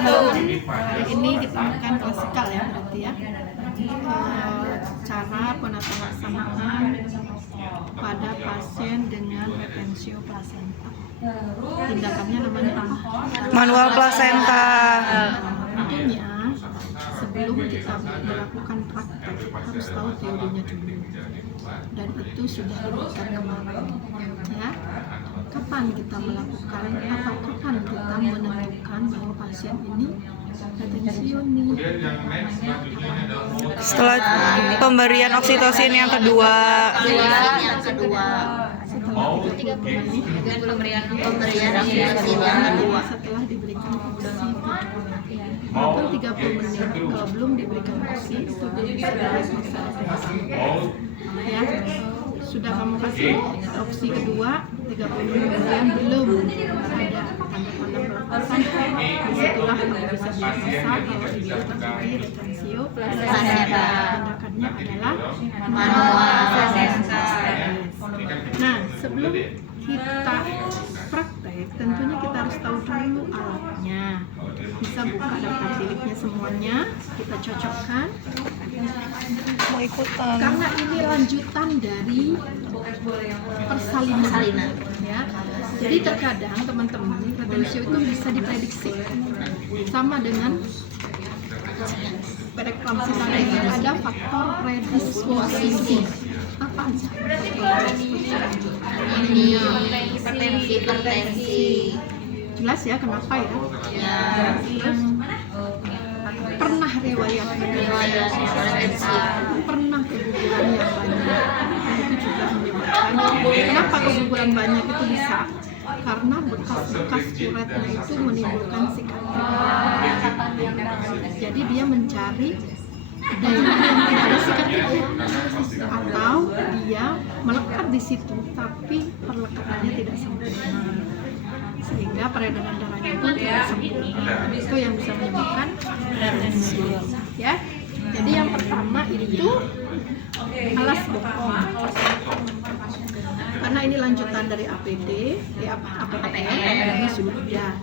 Hari ini kita akan klasikal ya berarti ya. Cara penata-laksanaan pada pasien dengan retensio plasenta. Tindakannya namanya apa? Manual plasenta. Tentunya sebelum kita melakukan praktek harus tahu teorinya dulu, dan itu sudah diberikan kemarin ya. Kapan kita melakukan atau kapan kita menentukan bahwa pasien ini retensio nih? Setelah pemberian oksitosin yang kedua. Pemberian oksitosin yang kedua. Setelah diberikan oksi maupun 30 menit. Kalau belum diberikan oksi itu belum bisa dilakukan ya. Sudah kamu kasih oksi kedua 30 menit kemudian belum ada tanda-tanda pelepasan, disitulah kamu bisa diagnosa kalau itu terjadi retensio plasenta. Tindakannya adalah Manual plasenta. Nah, sebelum kita praktek, tentunya kita harus tahu dulu alatnya. Bisa buka daftar biliknya semuanya, kita cocokkan. Mau ikutan. Karena ini lanjutan dari persalinan ya. Jadi terkadang teman-teman retensio itu bisa diprediksi sama dengan preeklamsi tadi. Ada faktor predisposisi. Apa aja? Hipertensi. Jelas ya kenapa ya? Terus pernah riwayat Hipertensi. pernah keguguran yang banyak, itu juga menyebabkan. Kenapa keguguran banyak itu bisa? Karena bekas-bekas uretnya itu menimbulkan sikartik. Jadi dia mencari daerah yang tidak ada sikartiknya, atau dia melekat di situ tapi perlekatannya tidak sempurna, sehingga peredaran darahnya pun tidak sempurna. Itu yang bisa menyebabkan retensio ya. Jadi yang pertama itu alas bokong, karena ini lanjutan dari APD ya, APPN ini sudah.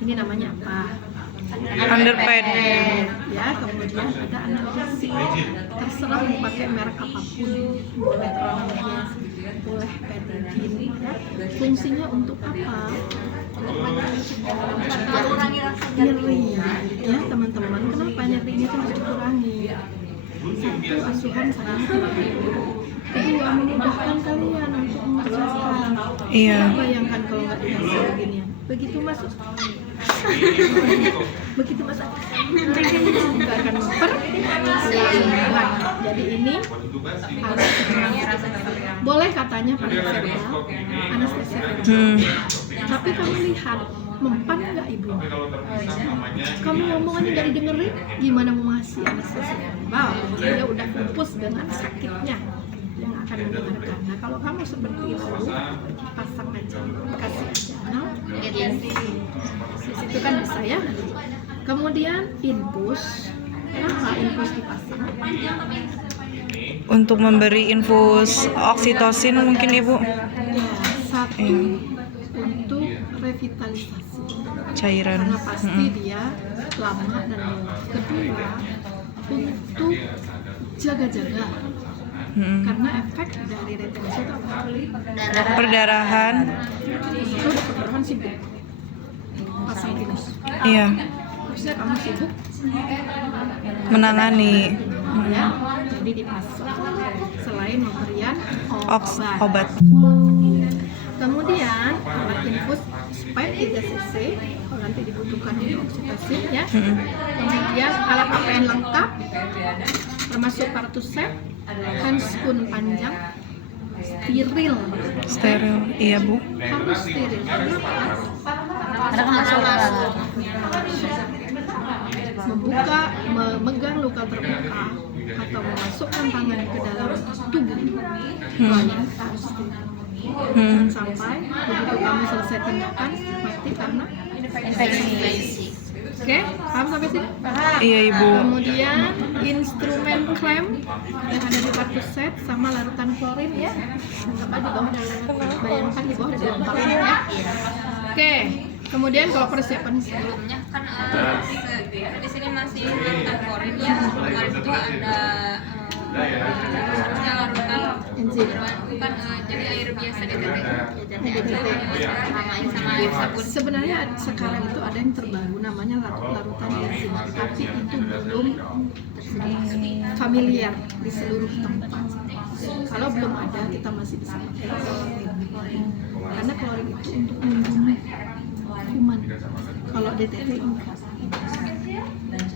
Ini namanya apa? Underpad. Ya, kemudian ada analgesik. Terserah mau pakai merek apapun, boleh Kronogen, boleh Petidin ya. Fungsinya untuk apa? Nyeri ya teman-teman. Kenapa nyeri ini harus dikurangi? Satu, asuhan sayang. Kedua, memudahkan kalian untuk mengerjakan. Iya. Bayangkan kalau nggak dikasih begini, begitu masuk nggak akan memperlambat. Jadi ini harus boleh katanya pakai verbal anestesia verbal. Tapi kamu lihat mempan nggak ibu? Kamu ngomongannya nggak didengerin, gimana mau ngasih anestesia verbal? Dia udah fokus dengan sakitnya yang akan mendengarkan. Nah kalau kamu seperti itu, pasang aja, kasih aja, itu kan bisa ya. Kemudian infus, kenapa infus dipasang? Untuk memberi infus oksitosin mungkin ibu. Satu, untuk revitalisasi Cairan. karena pasti dia lama dan lelah. Kedua, untuk jaga-jaga. Karena efek dari retensio itu apa? Perdarahan. Itu udah perdarahan sibuk pasang infus. Iya. Harusnya kamu sibuk Menangani. ya, jadi dipasang selain memberian Obat. Kemudian alat infus pipe 3 cc kalau nanti dibutuhkan ini oksitosin ya. Kemudian alat APN lengkap termasuk partusep, handscoon panjang, steril. Iya bu. Harus steril. Kenapa? Ada kemasukan. Membuka, memegang luka terbuka atau memasukkan tangan ke dalam tubuh klien harus steril. Jangan sampai begitu kamu selesai tindakan mati karena infeksi. Oke, paham sampai sini? Iya ibu. Kemudian instrumen klem yang ada di partuset sama larutan klorin ya. Anggap aja di bawah ada, bayangkan di bawah ada klorin ya. Oke, kemudian kalau persiapan Sebelumnya kan itu ada harusnya larutan enzim. bukan jadi air biasa DTT. Samain sama Air sabun. Sebenarnya sekarang itu ada yang terbaru namanya larutan enzim, tapi itu belum familiar di seluruh tempat. Kalau belum ada, kita masih bisa pakai klorin. Karena klorin itu untuk membunuh kuman. Kalau DTT enggak.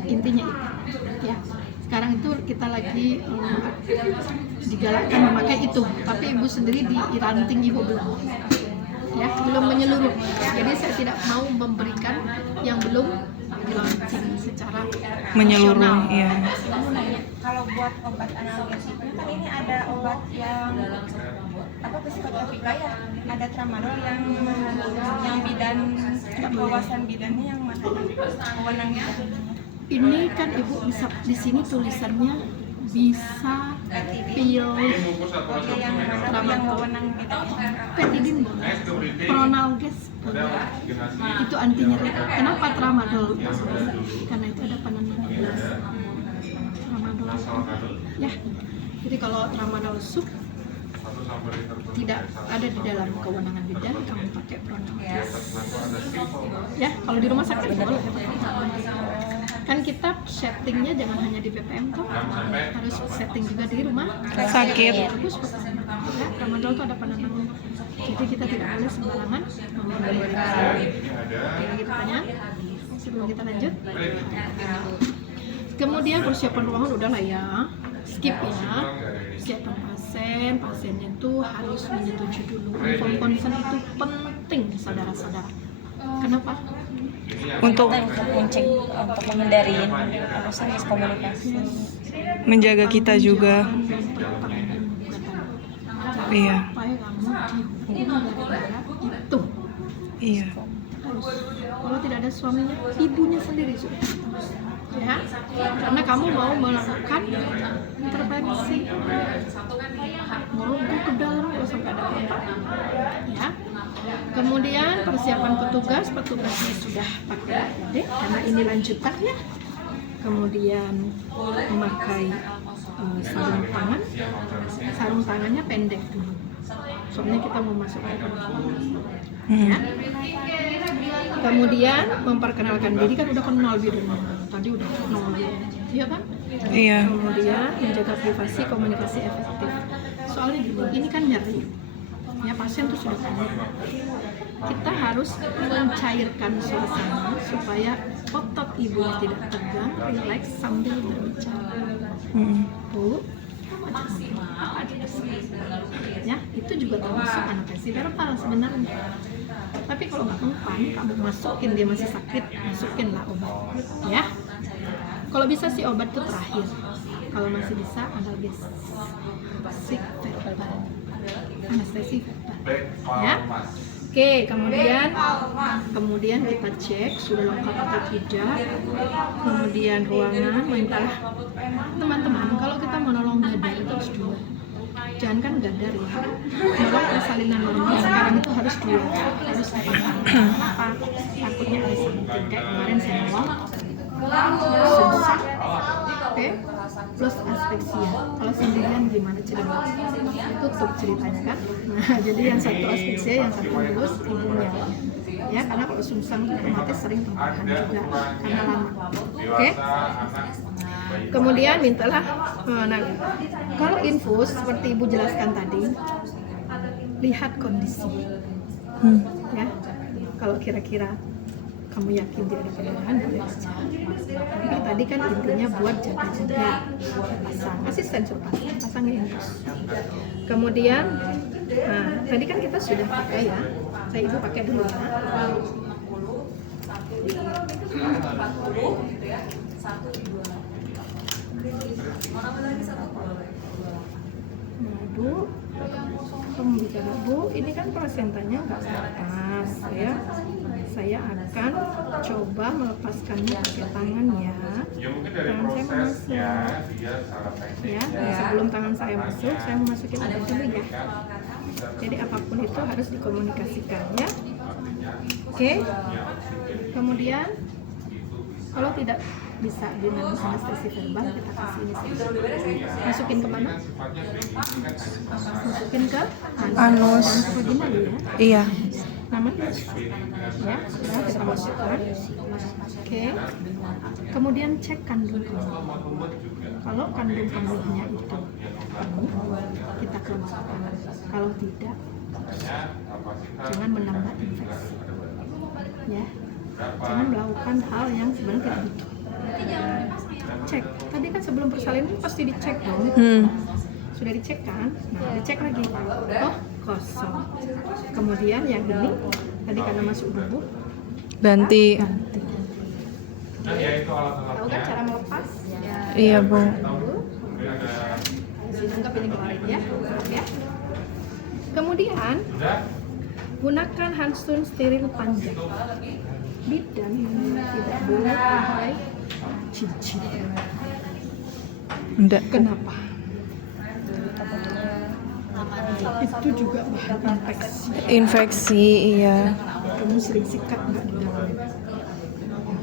Intinya itu, ya. Sekarang itu kita lagi digalakkan memakai itu, tapi ibu sendiri di ranting ibu belum, ya, belum menyeluruh. Jadi saya tidak mau memberikan yang belum di-launching secara Menyeluruh, nasional. iya. Kalau buat obat analgesik kan ini ada obat yang apa psikotropika ya, ada tramadol yang bidan wawasan bidannya yang mana wewenang bidannya. Ini kan ibu bisa di sini tulisannya bisa pil Yang mana yang wewenang bidannya. petidin boleh, pronalges boleh, itu anti nyeri. Kenapa tramadol? Karena itu ada penenang tramadol, ya. Jadi kalau tramadol sup tidak ada di dalam kewenangan bidan, kamu pakai pronalges. Ya, kalau di rumah sakit boleh. Kan kita settingnya jangan hanya di PPM kok, harus setting juga di rumah Sakit. bagus kok. Ya, tramadol itu ada penenang, jadi kita tidak boleh sembarangan memberikan. Lagi pertanyaan sebelum kita lanjut. Kemudian persiapan ruangan udahlah ya, skip ya. Persiapan pasiennya tuh harus menyetujui dulu. Inform consent itu penting, saudara-saudara. Kenapa? Untuk untuk menghindari miskomunikasi. menjaga kita juga. Iya. Supaya kamu dihukum gara-gara itu. Iya. Harus. Kalau tidak ada suaminya, ibunya sendiri sudah. Ya, karena kamu mau melakukan intervensi, merubuh ke dalam kalau sampai ada apa-apa. Ya. Kemudian persiapan petugasnya sudah pakai APD karena ini lanjutan ya. Kemudian memakai sarung tangannya pendek dulu. Soalnya kita mau masuk ke dalam. Ya. Kemudian memperkenalkan diri, kan udah kenal di rumah. Tadi udah kenal di rumah, iya kan? Iya. Kemudian menjaga privasi, komunikasi efektif. Soalnya gini, ini kan nyeri. Ya, pasien tuh sudah panik. Kita harus mencairkan suasana supaya otot ibunya tidak tegang, rileks sambil berbicara. Bu, ya, itu juga termasuk anestesi verbal sebenarnya. Tapi kalau nggak mempan, kamu masukin, dia masih sakit, masukinlah obat, ya. Kalau bisa sih obat itu terakhir. Kalau masih bisa analgesik verbal, anestesi verbal, ya. Oke, kemudian kita cek sudah lengkap atau tidak. Kemudian ruangan, mintalah teman-teman, kalau kita mau nolong gadar itu harus dua. Jangan kan gadar ya, nolong persalinan normal sekarang itu harus dua, harus apa? Takutnya ada something kayak kemarin saya nolong susah, oke, plus aspeksia. Kalau sendirian gimana ceritanya? Tutup ceritanya kan. Nah, jadi yang satu aspeksia, yang satu lulus ibunya. Ya, karena kalau sungsang itu otomatis sering pembuahan juga karena lama. Oke. Kemudian mintalah, nah, kalau infus seperti ibu jelaskan tadi, lihat kondisi. Ya, kalau kira-kira kamu yakin tidak ada perdarahan, boleh aja. Tapi tadi kan intinya buat jaga-jaga, pasang asisten suruh pasangnya infus. Kemudian, nah, tadi kan kita sudah pakai ya, saya ibu pakai dulu ya. Nah, Bu, kamu bicara, Bu, ini kan plasentanya nggak lepas ya. Saya akan coba melepaskannya pakai tangan ya. Tangan saya masuk. Ya, sebelum tangan saya masuk, saya mau masukin obat dulu ya. Jadi apapun itu harus dikomunikasikan ya. Oke. Kemudian Kalau tidak bisa dengan anestesi verbal, kita kasih ini saja. Masukin ke mana? Masukin ke Anus. vaginal ya. Iya. Namanya ya, sudah kita masukkan. Oke. Kemudian cek kandung kamu. Kalau kandung kandungnya itu penuh, kita keluarkan. Kalau tidak, jangan menambah infeksi. Ya, jangan melakukan hal yang sebenarnya tidak butuh. Cek. Tadi kan sebelum persalinan pasti dicek dong. Sudah dicek kan? Nah, dicek lagi. Oh, kosong. Kemudian yang ini tadi karena masuk bubuk, Ganti. ganti. Tahu kan cara melepas? Ya. Iya, Bu. Dulu. Sini anggap ini keluarin ya. Ya. Kemudian gunakan handsun steril panjang. Bidan tidak boleh pakai cincin. Enggak. Kenapa? Itu juga bahan infeksi. Infeksi, iya. Kamu sering sikat nggak di dalam?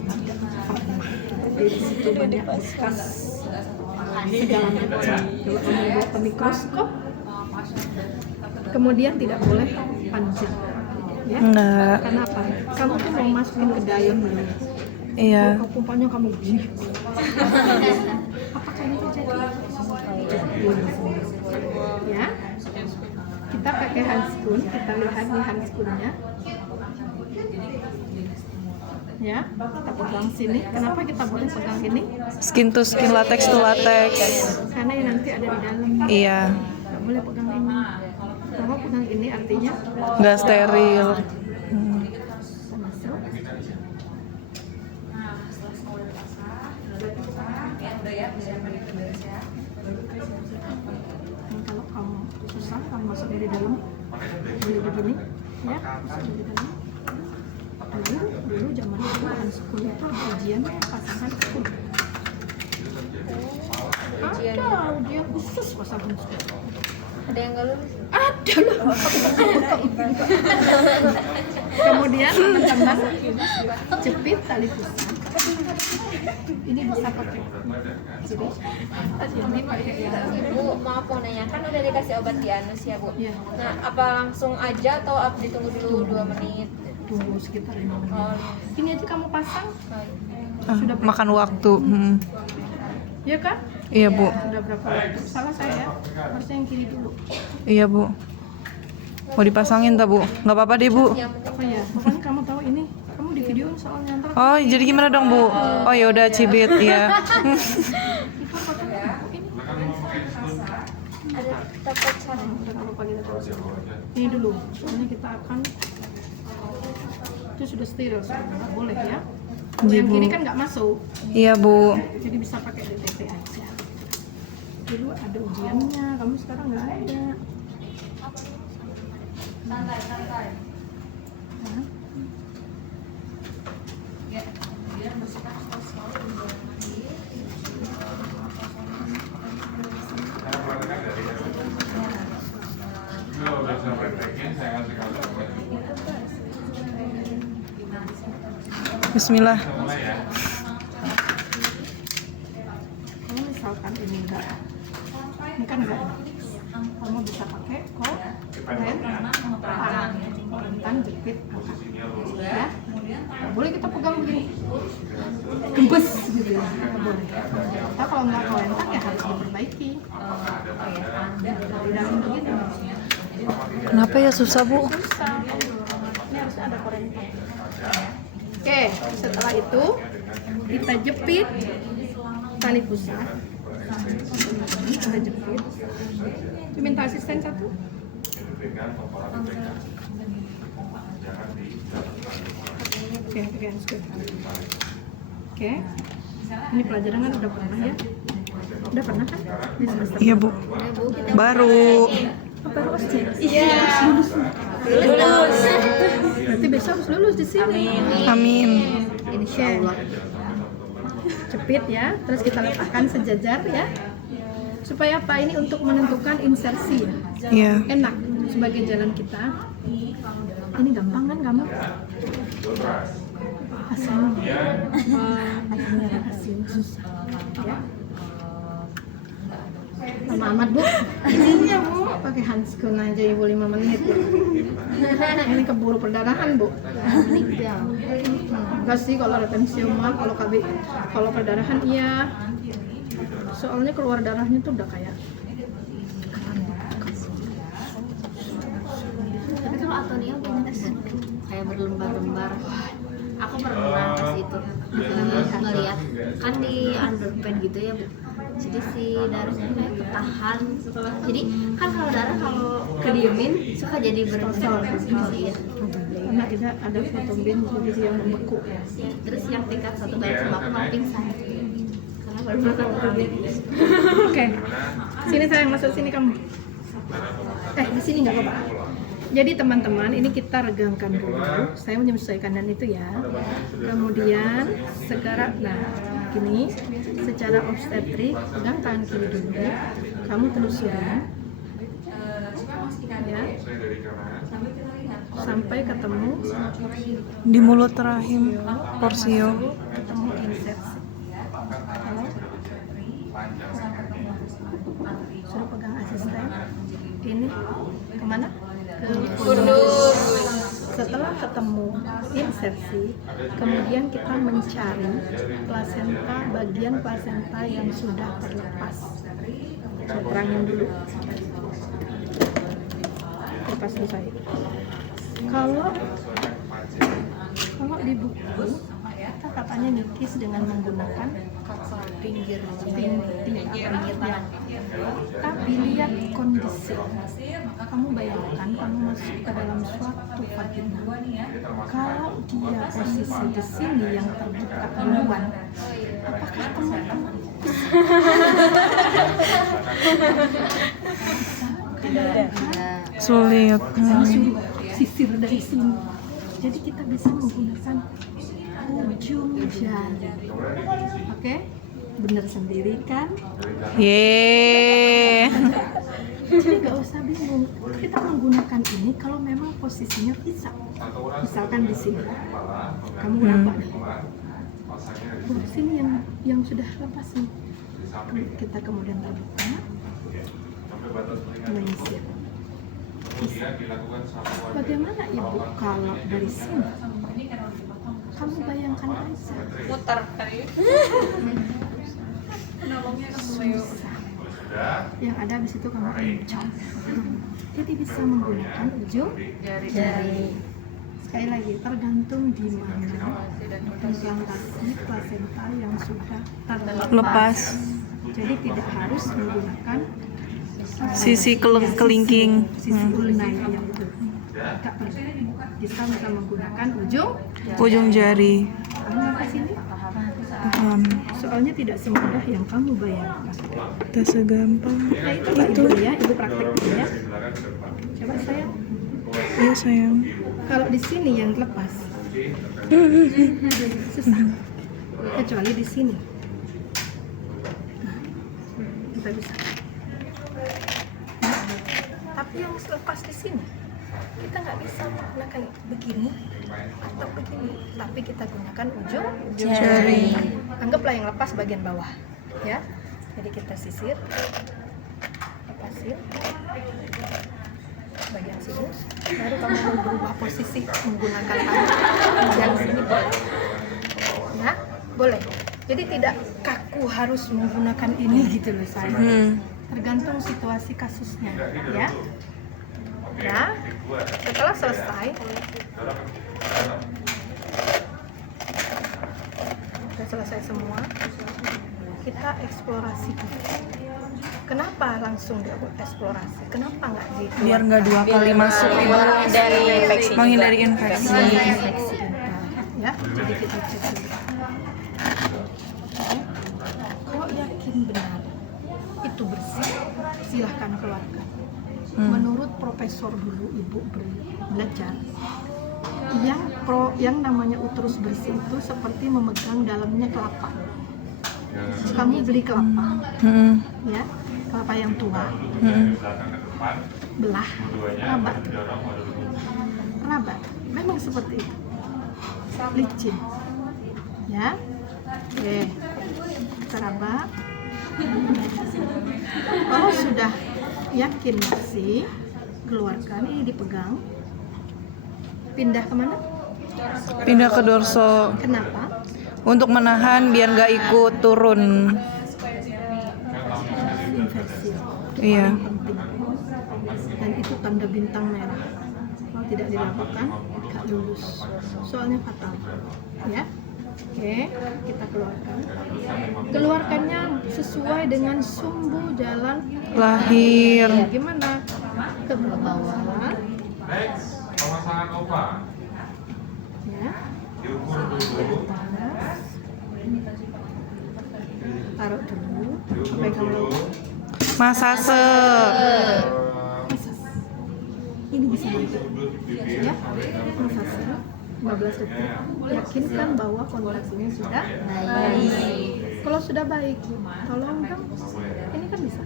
Tidak pernah. Di situ banyak bekas segala macam. Kalau kamu bawa ke mikroskop, kemudian tidak boleh panjang. Ya? Enggak. Kenapa? Kamu tuh mau masukin ke dalam dulu. Iya. Kalau pumpanya kamu gini. Apakah ini terjadi? Ya. Kita pakai handskun, kita lihat nih handskunnya. Ya, kita pegang sini. Kenapa kita boleh pegang ini? Skin to skin, latex to latex. Karena yang nanti ada di dalam. Iya. Nggak boleh pegang ini. Kalau pegang ini artinya Nggak steril. bisa masuk. Dan kalau kamu susah, kamu masuk dari dalam, boleh begini, ya, masuk dari dalam. Dulu zaman dulu handskun itu ujiannya pasang handskun. Ada ujian khusus pasang handskun. Ada yang nggak lulus? Ada loh. Kemudian teman-teman jepit tali pusat. Ini bisa pakai. Jadi ini pakai yang Bu, maaf mau nanya, kan udah dikasih obat di anus ya Bu? Iya. Nah, apa langsung aja atau ditunggu dulu 2 menit? tunggu sekitar 5 menit. Oh, Ini aja kamu pasang, Ah, makan waktu. ya kan? Iya, Bu. Sudah berapa waktu? Salah saya, harusnya yang kiri dulu. Iya, Bu. Mau dipasangin tak, Bu? Nggak apa-apa deh, Bu. yang penting Oh ya, makanya kamu tahu ini, kamu di videoin soalnya ntar. Oh, jadi gimana dong, Bu? Oh, ya udah cibit, ya. Itu pakai ini. ada dapat cara. Udah nggak apa-apa kita tahu. Ini dulu, soalnya kita akan itu sudah steril, soalnya nggak boleh ya. Kalau Iya, yang Bu. kiri kan nggak masuk, Iya, Bu. jadi bisa pakai DTP aja. Dulu ada ujiannya, kamu sekarang nggak ada. Hah? Bismillah. Kalau misalkan ini kan enggak, kamu bisa pakai rentan jepit angkat, ya. Nggak boleh kita pegang begini, gembes gitu ya, nggak boleh. Kita kalau nggak kelentang ya harus diperbaiki. Dari dalam begini, Kenapa ya susah, Bu? susah. Ini harusnya ada korentang. Oke, setelah itu kita jepit tali pusat. Kita jepit. Minta asisten satu. Oke, handskun. Oke. Ini pelajaran kan udah pernah ya? Udah pernah kan? Di semester Iya, Bu. Baru. baru aja. Iya. Lulus. Berarti besok harus lulus di sini. Amin. Insya Allah. Jepit ya, terus kita letakkan sejajar ya. Supaya apa? Ini untuk menentukan insersi ya. Iya. Enak sebagai jalan kita. Ini gampang kan kamu? asin. Asin susah. Ya. Lama amat Bu. Iya Bu, pakai handskun aja Ibu 5 menit. Ini keburu perdarahan Bu. Meninggal. Enggak sih kalau retensium mah, kalau perdarahan iya. Soalnya keluar darahnya tuh udah kayak Tapi kalau atonium kayaknya kayak berlembar-lembar. Aku pernah pas itu ngeliat kan di underpants gitu ya Bu. Jadi si darahnya kayak ketahan. Jadi kan kalau darah kalau kediemin suka jadi bercol ya. karena tidak ada fotombin jadi yang membeku. Terus yang tingkat 1 kali sembako mau pingsan. Karena baru pertama. Oke. Sini sayang, masuk sini kamu. Di sini nggak apa-apa. Jadi teman-teman, ini kita regangkan dulu. Saya menyesuaikan dan itu ya. Kemudian sekarang, gini, secara obstetrik, pegang tangan kiri dulu. Kamu telusurin, ya, sampai ketemu Di mulut rahim porsio. ketemu insersi. Suruh pegang asisten. Ini kemana? Ke kudus. Setelah ketemu insersi, kemudian kita mencari plasenta, bagian plasenta yang sudah terlepas. Saya terangin dulu. Lepas dulu saya. Kalau di buku kita katanya nikis dengan menggunakan pinggir tangan. Tapi lihat kondisi. Kamu bayangkan kamu masuk ke dalam suatu vagina. Kalau dia posisi di sini yang terbuka duluan, apakah teman-teman Sulit. suruh sisir dari sini? Jadi kita bisa menggunakan ujung jari. Oke? Bener sendiri kan? Yeay. Jadi nggak usah bingung. Kita menggunakan ini kalau memang posisinya bisa. Misalkan di sini, kamu raba nih. Sini yang sudah lepas nih. Kita kemudian terbuka, menyisir. Bisa. Bagaimana Ibu kalau dari sini? Kamu bayangkan aja. Muter kali. Susah. Yang ada di situ kamu kencang. Jadi bisa menggunakan ujung jari. Sekali lagi, tergantung di mana implantasi plasenta yang sudah Lepas. Jadi tidak harus menggunakan Sisi kelingking. sisi ulna yang itu. Tidak perlu. Kita bisa menggunakan Ujung jari. Kamu ke sini. Paham. Soalnya tidak semudah yang kamu bayangkan. Tak segampang Ya itu Pak Ibu ya, Ibu praktek dulu ya. Coba sayang. Iya sayang. Kalau di sini yang lepas susah, kecuali di sini. Kita bisa. Tapi yang lepas di sini kita nggak bisa menggunakan begini atau begini, tapi kita gunakan ujung Jari. Anggaplah yang lepas bagian bawah, ya. Jadi kita sisir, lepasin bagian sini, baru kamu mau berubah posisi menggunakan tangan yang sini boleh, ya, boleh. Jadi tidak kaku harus menggunakan ini gitu loh saya. Tergantung situasi kasusnya, ya. Ya, setelah selesai, sudah selesai semua, kita eksplorasi dulu. Kenapa langsung dieksplorasi? Kenapa nggak gitu? Biar nggak 2 kali masuk. Menghindari infeksi. Menghindari infeksi. Ya, jadi kita cek dulu. Kalau yakin benar itu bersih, silahkan keluarkan. Menurut profesor dulu Ibu belajar, yang namanya uterus bersih itu seperti memegang dalamnya kelapa. Kamu beli kelapa, ya, kelapa yang tua, belah, rabat, memang seperti itu, licin. Ya. Oke. Kita raba. Kalau sudah yakin masih, keluarkan, ini dipegang. Pindah kemana? Pindah ke dorso Kenapa? untuk menahan biar nggak ikut turun. Inversi. Iya. Penting. Dan itu tanda bintang merah. Kalau tidak dilakukan, gak lulus. Soalnya fatal. Ya. Oke, kita keluarkan. Keluarkannya sesuai dengan sumbu jalan Lahir. Ya, gimana? Ke bawah. Pemasangan OVA. Ya. Diukur dulu. Taruh dulu. Diukur Pegang dulu. dulu. Masase. Ini bisa Diukur dibuat. dulu di bibir Ya. sampai dalam Masase. 15 detik. Yakinkan bahwa kontraksinya sudah Baik. Kalau sudah baik, tolong kan ini kan bisa.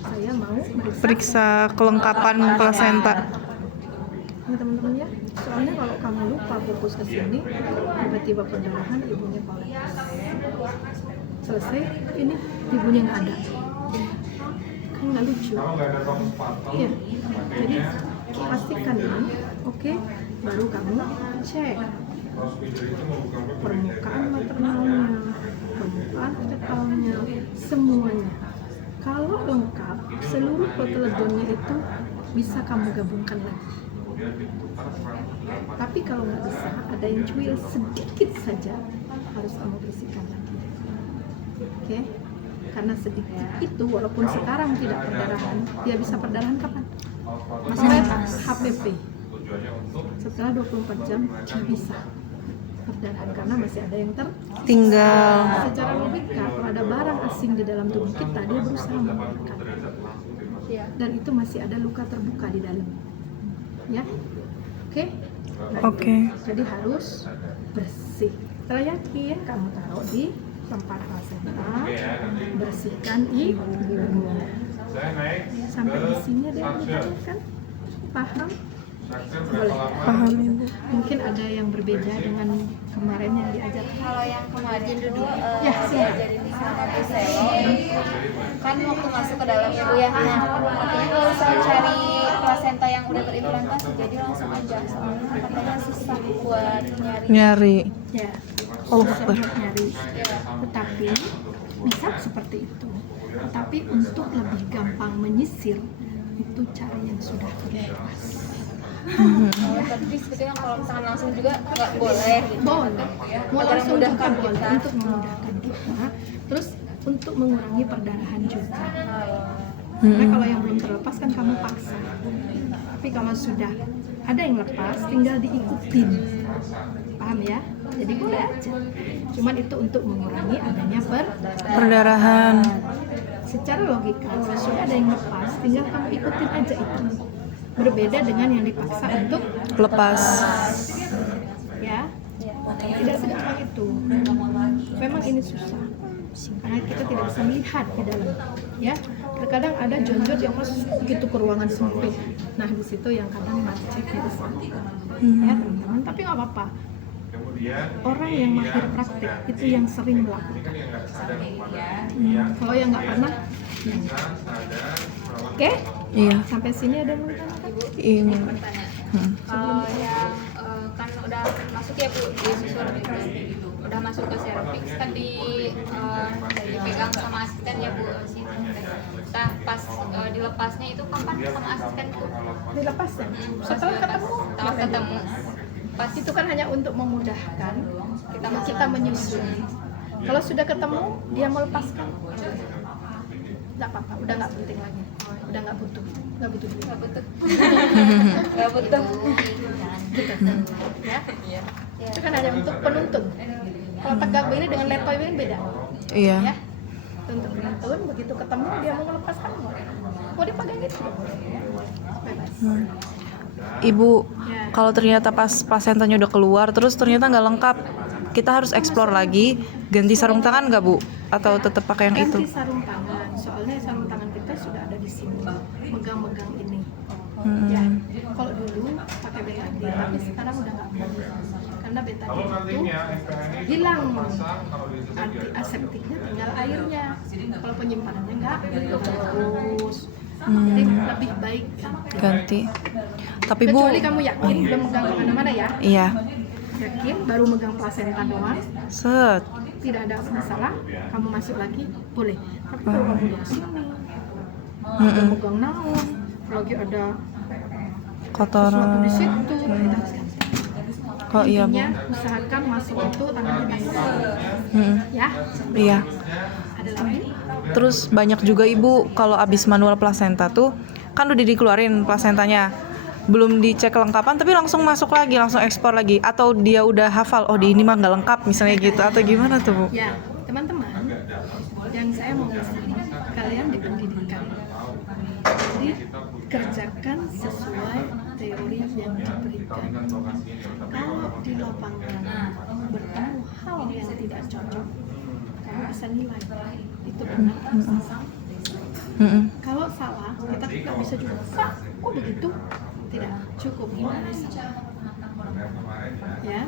Saya mau Periksa kelengkapan plasenta. Ini teman-teman ya. Soalnya kalau kamu lupa fokus ke sini, tiba-tiba perdarahan ibunya kolaps. Selesai, ini ibunya nggak ada. Kan nggak lucu. Kalau nggak ada tong patung, Iya. Jadi pakainya pastikan ini, oke, baru kamu cek prosedur itu membuka permukaan maternalnya, permukaan fetalnya, semuanya. Kalau lengkap, seluruh kotyledonnya itu bisa kamu gabungkan lagi. kemudian diputar 108. Tapi kalau nggak bisa, ada yang cuil sedikit saja, harus kamu bersihkan lagi. Oke? Karena sedikit itu, walaupun sekarang tidak perdarahan, dia bisa perdarahan kapan? Sore HPP. Tujuannya untuk Setelah 24 jam, dia bisa perdarahan karena masih ada yang Tinggal. Secara logika, kalau ada barang asing di dalam tubuh kita, dia berusaha mengeluarkan. Dan itu masih ada luka terbuka di dalam. Ya, oke? Nah, Oke. jadi harus bersih. Setelah yakin, kamu taruh di tempat plasenta, bersihkan ibumu. saya naik Sampai ke di sini ada yang suction. bertanya kan? Paham? Suction berapa lama? Paham Ibu. Mungkin ada yang berbeda dengan kemarin yang diajar. Kalau yang kemarin dulu Ya, siap. diajarin sama Bu Selo, kan waktu masuk ke dalam ibu ya, nah artinya nggak usah cari plasenta yang udah berimplantasi, jadi langsung aja, soalnya katanya susah buat nyari. Nyari. Ya, Oh, susah Akbar. buat nyari. Tetapi bisa seperti itu. Tetapi untuk lebih gampang menyisir, itu cara yang sudah terlepas. Tapi sebetulnya kalau misalkan langsung juga nggak boleh gitu. Boleh, mau Agar langsung juga memudahkan boleh kita. untuk memudahkan kita. Terus untuk mengurangi perdarahan juga. Karena kalau yang belum terlepas kan kamu paksa. Tapi kalau sudah ada yang lepas, tinggal diikutin. Paham ya? Jadi boleh aja. Cuman itu untuk mengurangi adanya Perdarahan. Secara logika, kalau sudah ada yang lepas, tinggal kamu ikutin aja itu. Berbeda dengan yang dipaksa untuk Lepas. ya, tidak segampang itu. Memang ini susah karena kita tidak bisa melihat di dalam. Ya, terkadang ada jonjot yang masuk gitu ke ruangan sempit. Nah, di situ yang kadang macetnya di sana. Ya, teman-teman. Tapi nggak apa-apa. Kemudian Orang yang mahir praktik itu yang sering melakukan. ini kan yang nggak sadar kemana. Kalau yang nggak pernah, Bisa sadar perawat oke? Iya. Sampai sini ada yang mau ditanyakan? Ini. Bertanya. Hmm. Kalau yang kan udah masuk ya Bu di susu udah masuk ke cervix kan dipegang sama asisten ya Bu situ. Nah pas dilepasnya itu kapan sama asisten Bu? Dilepas ya? Setelah ketemu? Setelah ketemu. Pas itu kan hanya untuk memudahkan kita menyusui. Kalau sudah ketemu, dia melepaskan. Nggak apa-apa, udah nggak penting lagi. Udah nggak butuh duit. Nggak butuh. Gitu. Ya? Itu kan hanya untuk penuntun. Kalau tegak begini dengan letoy begini beda. Iya. Ya? Itu untuk penuntun, begitu ketemu dia mau melepaskan mau dipegang gitu. Bebas. Ibu, Ya. kalau ternyata pas plasentanya udah keluar, terus ternyata nggak lengkap, kita harus explore lagi, ganti sarung tangan nggak Bu? Atau tetap pakai yang itu? Ganti sarung tangan, soalnya sarung tangan kita sudah ada di sini, megang-megang ini. Hmm. Ya, kalau dulu pakai betadine, tapi sekarang udah nggak boleh. karena betadin Kalau itu nantinya MPN hilang pasang kalau di situ antiaseptiknya, tinggal airnya. Kalau penyimpanannya enggak bagus. Jadi lebih baik Ganti. Tapi Bu, kecuali kamu yakin belum megang kemana-mana ya, iya. yakin baru megang plasenta doang, Set. tidak ada masalah, kamu masuk lagi boleh. Tapi kalau kamu udah kesini udah megang naon, lagi ada sesuatu Kotoran. di situ, kita harus ganti. Oh iya Bu. Intinya usahakan masuk itu tangan kita Mm-mm. ya. Iya. Ada lagi? Terus banyak juga Ibu kalau abis manual plasenta tuh kan udah dikeluarin plasentanya, belum dicek kelengkapan tapi langsung masuk lagi, langsung ekspor lagi, atau dia udah hafal oh di ini mah nggak lengkap misalnya gitu, atau gimana tuh Bu? Ya, teman-teman, yang saya mau pesan, kalian dipendidikan. Jadi kerjakan sesuai teori yang diberikan. Kalau di lapangan bertemu hal yang tidak cocok, kamu bisa nilai itu benar atau salah. Mm-mm. Kalau salah, kita tidak bisa juga, Pak, kok begitu? Tidak, cukup ini salah. Ya,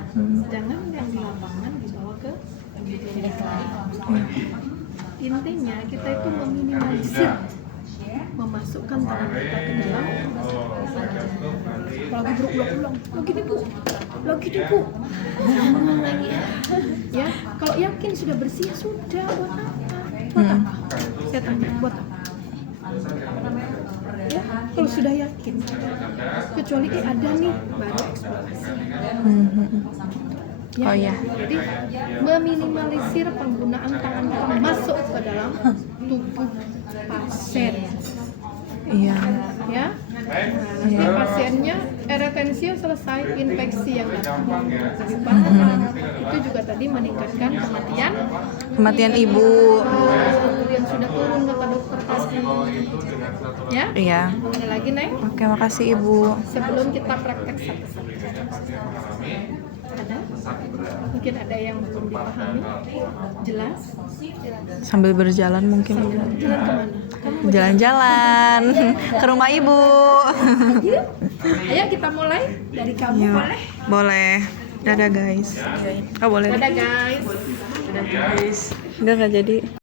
jangan yang di lapangan dibawa ke pendidikan. Intinya kita itu meminimalisir memasukkan tangan kita ke dalam lagi berulang-ulang, lagi nih Bu, jangan lagi ya. Kalau yakin sudah bersih ya sudah, buat apa? Saya tanya, buat apa? Ya, kalau sudah yakin, kecuali ada nih baru eksplorasi. Ya, Oh iya. Jadi meminimalisir penggunaan tangan kita masuk ke dalam tubuh pasien. Iya. Ya, nah, nanti pasiennya retensinya selesai, infeksi yang datang lebih parah. Itu juga tadi meningkatkan kematian Ibu. yang sudah turun kata dokter pasti. Ya, Iya. ada lagi Neng? Oke, makasih Ibu. Sebelum kita praktek satu-satu, ada? Mungkin ada yang belum dipahami? Jelas? Sambil berjalan mungkin Ibu. Jalan kemana? Kamu Jalan-jalan ke rumah Ibu. Yuk, ayo kita mulai dari kamu. Yuk. Boleh? Boleh. Dadah guys. Oh boleh. Dadah guys. Enggak jadi.